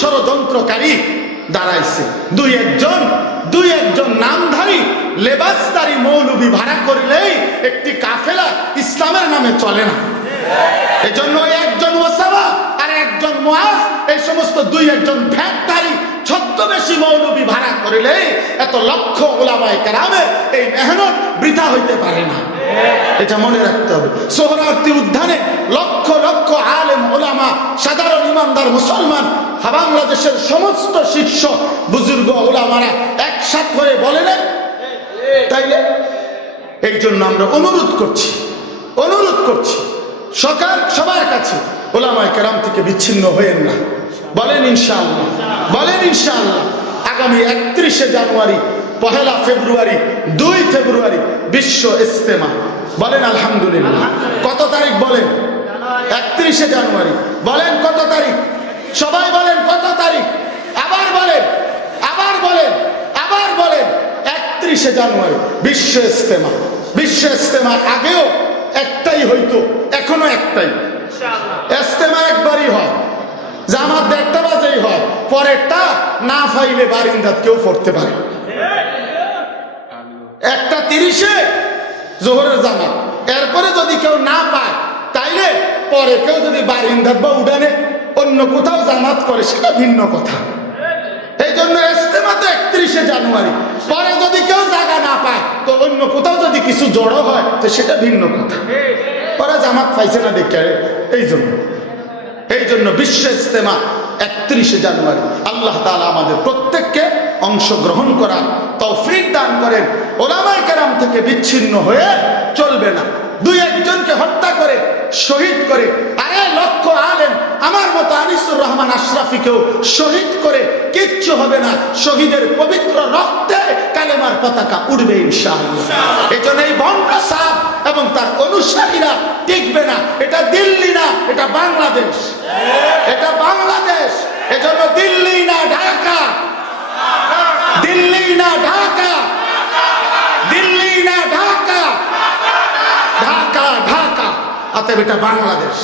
ষড়যন্ত্রকারী দাঁড়াইছে। দুই একজন নামধারী লেবাসদারি মৌলবী ভাড়া করলেই একটি কাফেলা ইসলামের নামে চলে না। এজন্য একজন ওসামা আর একজন মুআজ, এই সমস্ত দুই একজন ভ্যাটধারী ছদ্মবেশী মৌলবী ভাড়া করলে এত লক্ষ উলামায়ে কেরামের এই মেহনত বৃথা হইতে পারে না। এটা মনে রাখতে হবে। সোহরাওয়ার্দী উদ্যানে লক্ষ লক্ষ আলেম ওলামা, সাধারণ ইমানদার মুসলমান, বাংলাদেশের সমস্ত শীর্ষ বুজুর্গ ওলামারা একসাথ করে বলে না, তাইলে এই জন্য আমরা অনুরোধ করছি সবার কাছে, ওলামায়ে কেরাম থেকে বিচ্ছিন্ন হয়েন না। বলেন ইনশাআল্লাহ আগামী 31শে জানুয়ারি, 1 ফেব্রুয়ারি, 2 ফেব্রুয়ারি বিশ্ব ইজতেমা। বলেন আলহামদুলিল্লাহ। কত তারিখ বলেন? 31শে জানুয়ারি। বলেন কত তারিখ? সবাই বলেন কত তারিখ? আবার বলেন 31শে জানুয়ারি বিশ্ব ইজতেমা। বিশ্ব ইজতেমার আগেও একটাই হইতো, এখনো একটাই। ইজতেমা একবারই হয়, জামাত 1টা বাজেই হয়, পরেরটা না ফাইলে বারিন্দাত কেউ পড়তে পারে। 1:30-এ জোহরের জামাত, এরপরে যদি কেউ না পায় তাইলে পরে কেউ যদি বারিন্দাত বা উঠানে অন্য কোথাও জামাত করে সেটা ভিন্ন কথা। এই জন্য ইজতেমা তো 31শে জানুয়ারি, পরে যদি কেউ জায়গা না পায় তো অন্য কোথাও যদি কিছু জড়ো হয় তো সেটা ভিন্ন কথা। ওরা জামাত পাইছে না দেখে, এই জন্য বিশ্ব ইজতেমা 31শে জানুয়ারি। আল্লাহ তাআলা আমাদের প্রত্যেককে অংশগ্রহণ করার তৌফিক দান করেন। ওলামায়ে কেরাম থেকে বিচ্ছিন্ন হয়ে চলবে না। দুই একজনকে হত্যা করে, শহীদ করে, আরে লক্ষ আলেম আমার মতো আনিসুর রহমান আশরাফিকেও শহীদ করে কিচ্ছু হবে না। শহীদের পবিত্র রক্তে কালেমার পতাকা উড়বে ইনশাআল্লাহ। এজন্য এই ভণ্ড সাপ এবং তার অনুসারীরা টিকবে না। এটা দিল্লি না, এটা বাংলাদেশ। এটা বাংলাদেশ। এজন্য দিল্লি না ঢাকা, দিল্লি না ঢাকা, দিল্লি না ঢাকা, ঢাকা ঢাকা। অতএব এটা বাংলাদেশ,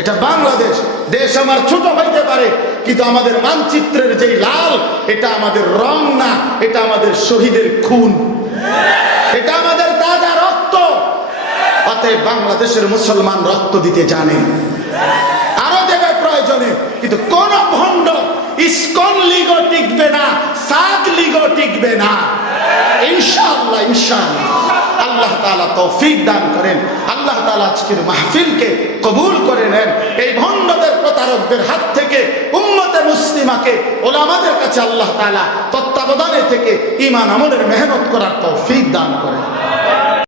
এটা বাংলাদেশ। দেশ আমার ছোট হইতে পারে, কিন্তু আমাদের মানচিত্রের যেই লাল, এটা আমাদের রং না, এটা আমাদের শহীদের খুন, এটা আমাদের তাজা রক্ত। অতএব বাংলাদেশের মুসলমান রক্ত দিতে জানে, আরো দেবে প্রয়োজনে। কিন্তু কোন ভণ্ড ইসকন লীগও টিকবে না, সাদ লীগও টিকবে না ইনশাআল্লাহ। আল্লাহ তাআলা তৌফিক দান করেন। আল্লাহ তাআলা আজকের মাহফিলকে কবুল করে নেন। এই ভণ্ডদের, প্রতারকদের হাত থেকে উম্মতে মুসলিমাকে ওলামাদের কাছে আল্লাহ তাআলা তত্ত্বাবধানে থেকে ঈমান আমলের মেহনত করার তৌফিক দান করেন।